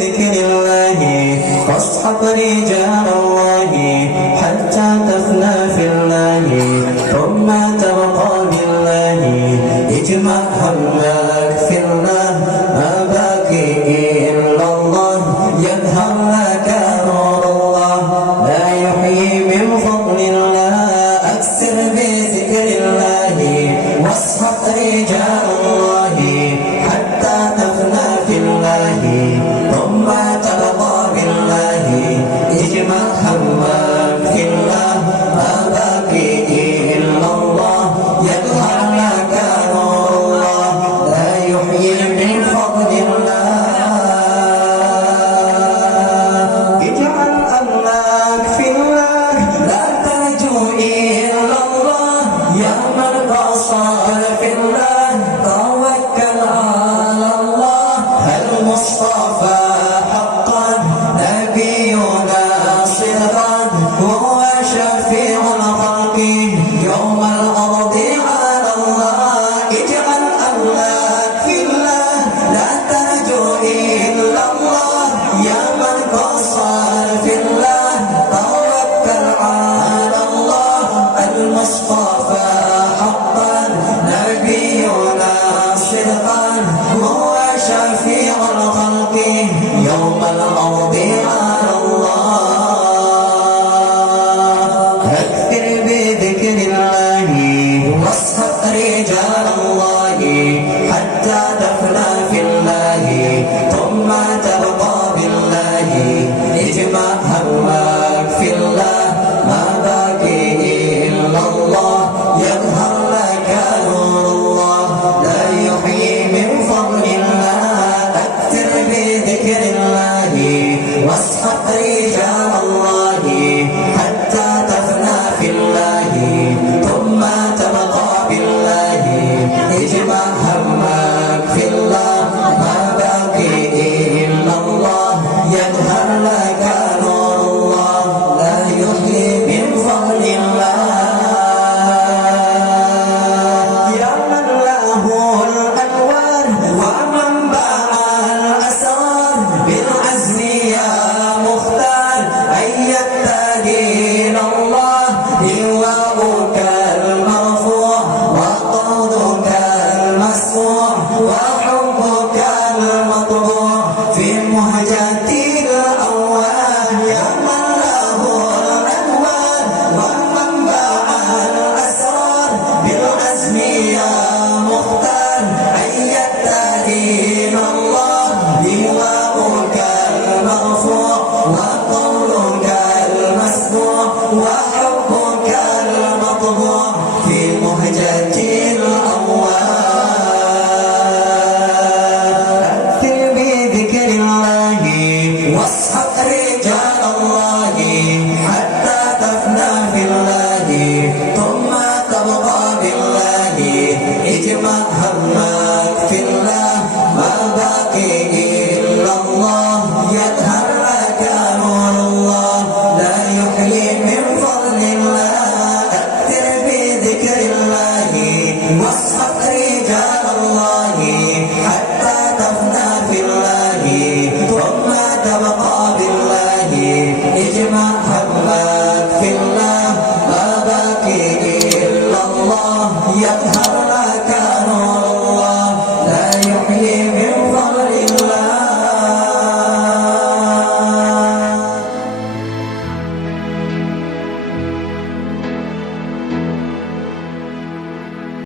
بذكر الله واصحب رجال الله حتى تفنى في الله ثم تبقى بالله اجمع همك في الله ما باقي إلا الله يظهر لك نور الله لا يحيي من فضل الله أكثر بذكر الله واصحب رجال الله حتى تفنى في الله ثم تبقى بالله اجمع همك في الله ما باقي إلا الله يظهر لك نور الله لا يحيي من فضل الله اجعل أملك في الله لا ترجو إلا الله يا من قصر في الله توكل على الله المصطفى حقا نبينا صدقا هو شفيع الخلق يوم الأرض على الله اجعل أملك في الله لا ترجو إلا الله يا من قصر في الله توكل على الله المصطفى حقا نبينا صدقا هو شفيع الخلق يوم الأرض على الله أكثر بذكر الله واصحب رجال الله حتى تفنى في الله ثم تبقى بالله اجمع همك في الله ما باقي إلا الله يظهر لك نور الله لا يحيي من فضل الله أكثر بذكر الله واصحب رجال الله حتى تفنى في الله ثم تبقى بالله اجمع همك في الله ما باقي إلا الله يظهر لك نور الله لا يحيي من فضل الله يا من له الأنوار ومنبع الأسرار بالعزم يا مختار أيدت دين الله لواؤك المرفوع وقولك المسموع وحبك المطبوع في مهجة الأوان يا من له الأنوار ومنبع الأسرار بالعزم يا مختار أيدت دين الله لواؤك المرفوع وقولك المسموع وحبك المطبوع في مهجة الأموال أكثر بذكر الله واصحب رجال الله حتى تفنى في الله ثم تبقى بالله اجمع همك في الله ما باقي إلا الله يظهر لك نور الله لا يحيي من فضل الله أكثر بذكر الله واصحب رجال الله حتى تفنى في الله ثم تبقى بالله اجمع همك في الله ما باقي إلا الله يظهر